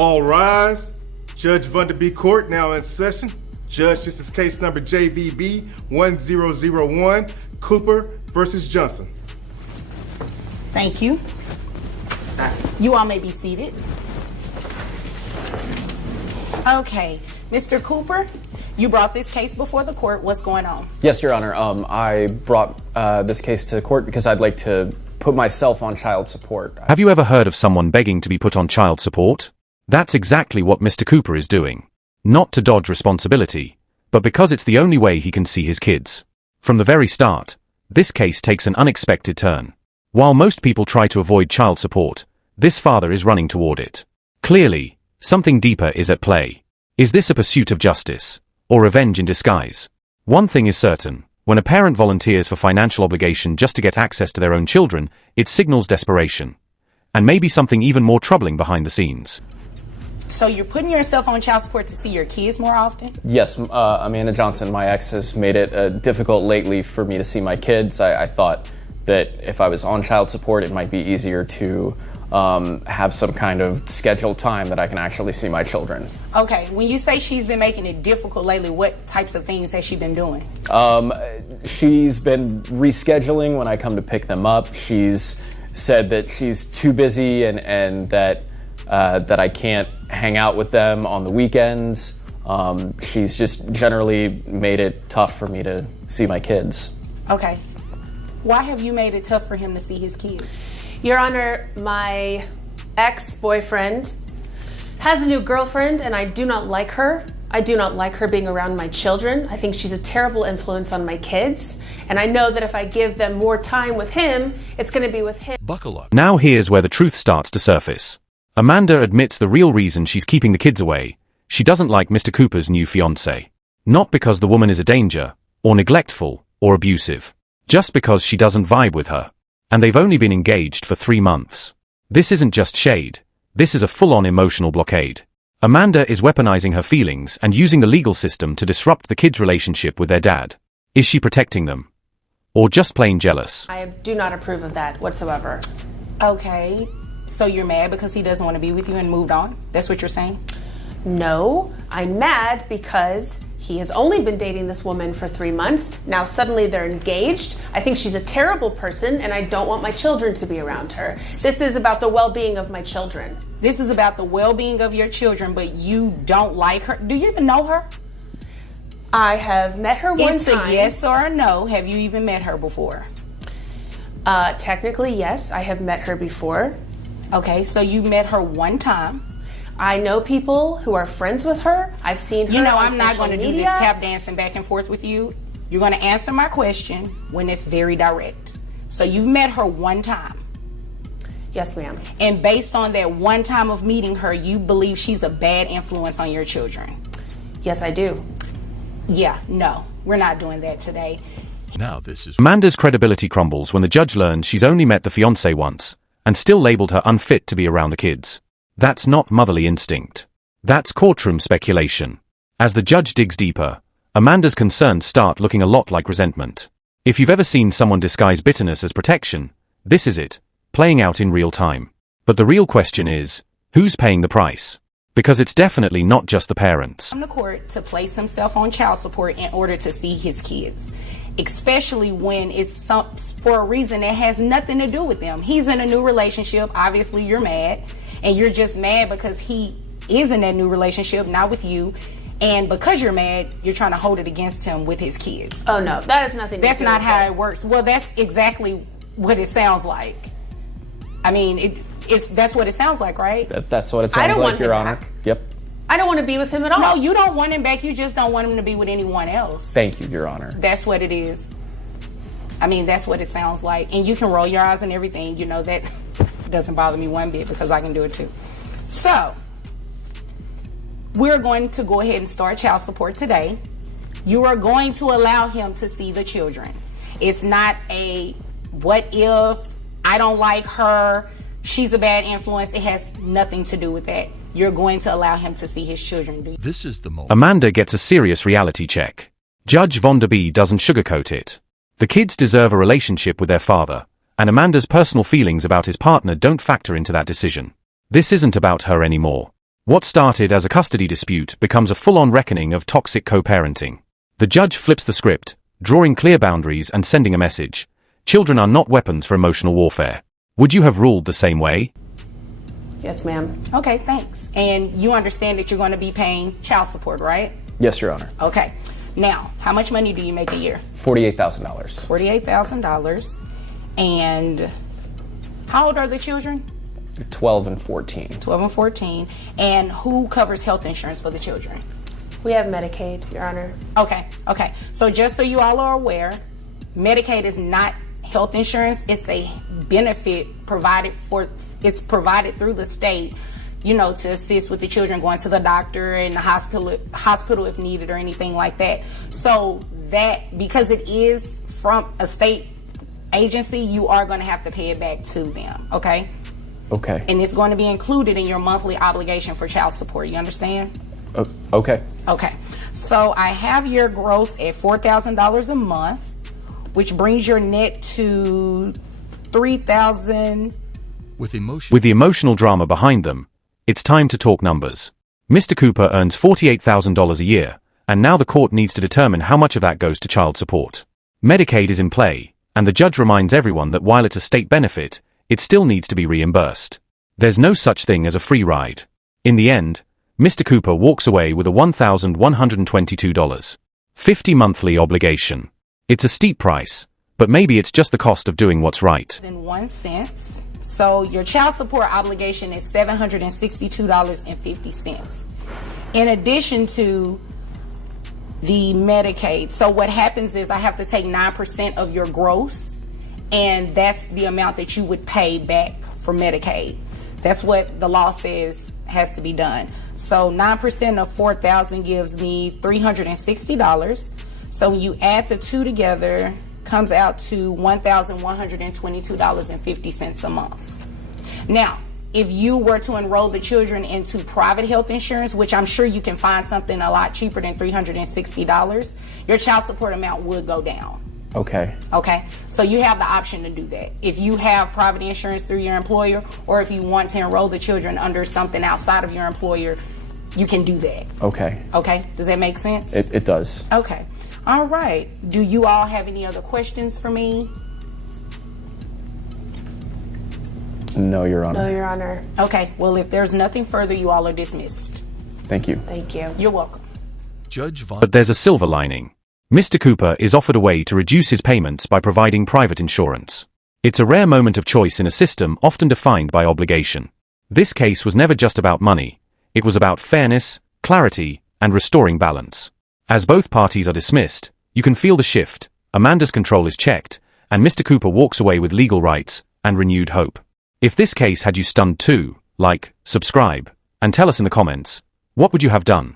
All rise. Judge Vanderbeek Court now in session. Judge, this is case number JVB 1001, Cooper versus Johnson. Thank you. You all may be seated. Okay, Mr. Cooper, you brought this case before the court. What's going on? Yes, Your Honor. I brought this case to court because I'd like to put myself on child support. Have you ever heard of someone begging to be put on child support? That's exactly what Mr. Cooper is doing. Not to dodge responsibility, but because it's the only way he can see his kids. From the very start, this case takes an unexpected turn. While most people try to avoid child support, this father is running toward it. Clearly, something deeper is at play. Is this a pursuit of justice, or revenge in disguise? One thing is certain, when a parent volunteers for financial obligation just to get access to their own children, it signals desperation. And maybe something even more troubling behind the scenes. So you're putting yourself on child support to see your kids more often? Yes, Amanda Johnson, my ex, has made it difficult lately for me to see my kids. I thought that if I was on child support, it might be easier to have some kind of scheduled time that I can actually see my children. Okay, when you say she's been making it difficult lately, what types of things has she been doing? She's been rescheduling when I come to pick them up. She's said that she's too busy and that I can't hang out with them on the weekends. She's just generally made it tough for me to see my kids. Okay. Why have you made it tough for him to see his kids? Your Honor, my ex-boyfriend has a new girlfriend and I do not like her. I do not like her being around my children. I think she's a terrible influence on my kids. And I know that if I give them more time with him, it's going to be with him. Buckle up. Now here's where the truth starts to surface. Amanda admits the real reason she's keeping the kids away. She doesn't like Mr. Cooper's new fiancé. Not because the woman is a danger, or neglectful, or abusive. Just because she doesn't vibe with her. And they've only been engaged for 3 months. This isn't just shade. This is a full-on emotional blockade. Amanda is weaponizing her feelings and using the legal system to disrupt the kids' relationship with their dad. Is she protecting them? Or just plain jealous? I do not approve of that whatsoever. Okay, so you're mad because he doesn't want to be with you and moved on? That's what you're saying? No, I'm mad because he has only been dating this woman for 3 months. Now suddenly they're engaged. I think she's a terrible person and I don't want my children to be around her. This is about the well-being of my children. This is about the well-being of your children, but you don't like her. Do you even know her? I have met her one It's time. a yes or a no. Have you even met her before? Technically, yes, I have met her before. Okay, so you met her one time. I know people who are friends with her. I've seen her. You know, on I'm not going to do this media. tap dancing back and forth with you. You're going to answer my question when it's very direct. So you've met her one time. Yes, ma'am. And based on that one time of meeting her, you believe she's a bad influence on your children? Yes, I do. Yeah, no, we're not doing that today. Now this is... Amanda's credibility crumbles when the judge learns she's only met the fiancé once, and still labeled her unfit to be around the kids. That's not motherly instinct. That's courtroom speculation. As the judge digs deeper, Amanda's concerns start looking a lot like resentment. If you've ever seen someone disguise bitterness as protection, this is it, playing out in real time. But the real question is, who's paying the price? Because it's definitely not just the parents. Come to court to place himself on child support in order to see his kids, especially when it's for a reason that has nothing to do with them. He's in a new relationship. Obviously, you're mad, and you're just mad because he is in that new relationship, not with you. And because you're mad, you're trying to hold it against him with his kids. Oh no, that has nothing to do with it. That's not how it works. Well, that's exactly what it sounds like. I mean, that's what it sounds like, right? That's what it sounds like, Your Honor. Yep. I don't want to be with him at all. No, you don't want him back. You just don't want him to be with anyone else. Thank you, Your Honor. That's what it is. I mean, that's what it sounds like. And you can roll your eyes and everything. You know, that doesn't bother me one bit because I can do it too. So, we're going to go ahead and start child support today. You are going to allow him to see the children. It's not a what if, I don't like her, she's a bad influence. It has nothing to do with that. You're going to allow him to see his children. This is the moment. Amanda gets a serious reality check. Judge Vanderbeek doesn't sugarcoat it. The kids deserve a relationship with their father, and Amanda's personal feelings about his partner don't factor into that decision. This isn't about her anymore. What started as a custody dispute becomes a full-on reckoning of toxic co-parenting. The judge flips the script, drawing clear boundaries and sending a message. Children are not weapons for emotional warfare. Would you have ruled the same way? Yes, ma'am. Okay, thanks. And you understand that you're going to be paying child support, right? Yes, Your Honor. Okay. Now, how much money do you make a year? $48,000. $48,000. And how old are the children? 12 and 14. 12 and 14. And who covers health insurance for the children? We have Medicaid, Your Honor. Okay. So just so you all are aware, Medicaid is not health insurance. It's a benefit it's provided through the state, to assist with the children going to the doctor and the hospital if needed or anything like that. So that, because it is from a state agency, you are going to have to pay it back to them, okay? Okay. And it's going to be included in your monthly obligation for child support. You understand? Okay. Okay. So I have your gross at $4,000 a month, which brings your net to $3,000. With the emotional drama behind them, it's time to talk numbers. Mr. Cooper earns $48,000 a year, and now the court needs to determine how much of that goes to child support. Medicaid is in play, and the judge reminds everyone that while it's a state benefit, it still needs to be reimbursed. There's no such thing as a free ride. In the end, Mr. Cooper walks away with a $1,122.50 monthly obligation. It's a steep price, but maybe it's just the cost of doing what's right. In 1 cent. So your child support obligation is $762.50. In addition to the Medicaid. So what happens is I have to take 9% of your gross, and that's the amount that you would pay back for Medicaid. That's what the law says has to be done. So 9% of $4,000 gives me $360. So when you add the two together, comes out to $1,122.50 a month. Now, if you were to enroll the children into private health insurance, which I'm sure you can find something a lot cheaper than $360, your child support amount would go down. Okay. Okay, so you have the option to do that. If you have private insurance through your employer, or if you want to enroll the children under something outside of your employer, you can do that. Okay. Okay, does that make sense? It does. Okay. All right. Do you all have any other questions for me? No, Your Honor. No, Your Honor. Okay. Well, if there's nothing further, you all are dismissed. Thank you. Thank you. You're welcome. But there's a silver lining. Mr. Cooper is offered a way to reduce his payments by providing private insurance. It's a rare moment of choice in a system often defined by obligation. This case was never just about money. It was about fairness, clarity, and restoring balance. As both parties are dismissed, you can feel the shift. Amanda's control is checked, and Mr. Cooper walks away with legal rights and renewed hope. If this case had you stunned too, like, subscribe, and tell us in the comments, what would you have done?